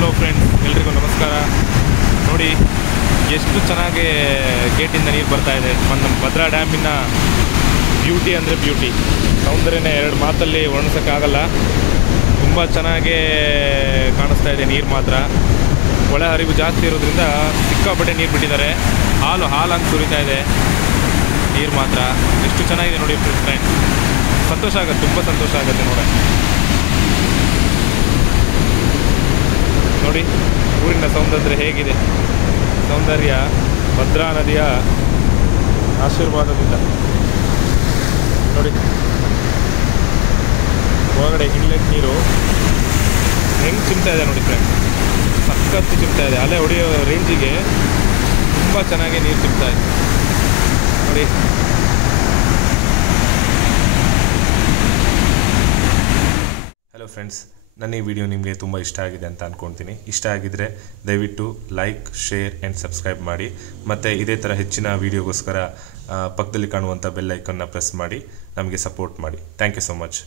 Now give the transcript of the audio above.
Hello friends, ಎಲ್ರಿಗೂ ನಮಸ್ಕಾರ. ನೋಡಿ ಎಷ್ಟು ಚೆನ್ನಾಗಿ ಗೇಟಿಂದ ನೀರು ಬರ್ತಾ ಇದೆ. ನಮ್ಮ ಭದ್ರಾ ಡ್ಯಾಮಿನ ಬ್ಯೂಟಿ ಅಂದರೆ ಬ್ಯೂಟಿ, ಸೌಂದರ್ಯನೇ ಎರಡು ಮಾತಲ್ಲಿ ವರ್ಣಿಸೋಕ್ಕಾಗಲ್ಲ. ತುಂಬ ಚೆನ್ನಾಗೇ ಕಾಣಿಸ್ತಾ ಇದೆ ನೀರು ಮಾತ್ರ. ಒಳ ಹರಿವು ಜಾಸ್ತಿ ಇರೋದ್ರಿಂದ ಸಿಕ್ಕಾಪಟ್ಟೆ ನೀರು ಬಿಟ್ಟಿದ್ದಾರೆ. ಹಾಲಾಗಿ ಸುರಿತಾ ಇದೆ ನೀರು ಮಾತ್ರ. ಎಷ್ಟು ಚೆನ್ನಾಗಿದೆ ನೋಡಿ ಫ್ರೆಂಡ್ಸ್, ಸಂತೋಷ ಆಗುತ್ತೆ, ತುಂಬ ಸಂತೋಷ ಆಗುತ್ತೆ ನೋಡಿ ಊರಿನ ಸೌಂದರ್ಯ ಹೇಗಿದೆ. ಸೌಂದರ್ಯ ಭದ್ರಾ ನದಿಯ ಆಶೀರ್ವಾದದಿಂದ ನೋಡಿ. ಒಳಗಡೆ ಇನ್ಲೆಟ್ ನೀರು ಹೆಂಗೆ ಚಿಮ್ತಾ ಇದೆ ನೋಡಿ ಫ್ರೆಂಡ್ಸ್, ಸಖತ್ತು ಚಿಮ್ತಾ ಇದೆ. ಅಲೆ ಹೊಡೆಯೋ ರೇಂಜಿಗೆ ತುಂಬ ಚೆನ್ನಾಗಿ ನೀರು ಚಿಮ್ತಾ ಇದೆ ನೋಡಿ. ಹಲೋ ಫ್ರೆಂಡ್ಸ್, ನನ್ನ ಈ ವಿಡಿಯೋ ನಿಮಗೆ ತುಂಬ ಇಷ್ಟ ಆಗಿದೆ ಅಂತ ಅಂದ್ಕೊಳ್ತೀನಿ. ಇಷ್ಟ ಆಗಿದ್ದರೆ ದಯವಿಟ್ಟು ಲೈಕ್, ಶೇರ್ ಆ್ಯಂಡ್ ಸಬ್ಸ್ಕ್ರೈಬ್ ಮಾಡಿ. ಮತ್ತು ಇದೇ ಥರ ಹೆಚ್ಚಿನ ವೀಡಿಯೋಗೋಸ್ಕರ ಪಕ್ಕದಲ್ಲಿ ಕಾಣುವಂಥ ಬೆಲ್ ಐಕನ್ನ ಪ್ರೆಸ್ ಮಾಡಿ ನಮಗೆ ಸಪೋರ್ಟ್ ಮಾಡಿ. Thank you so much.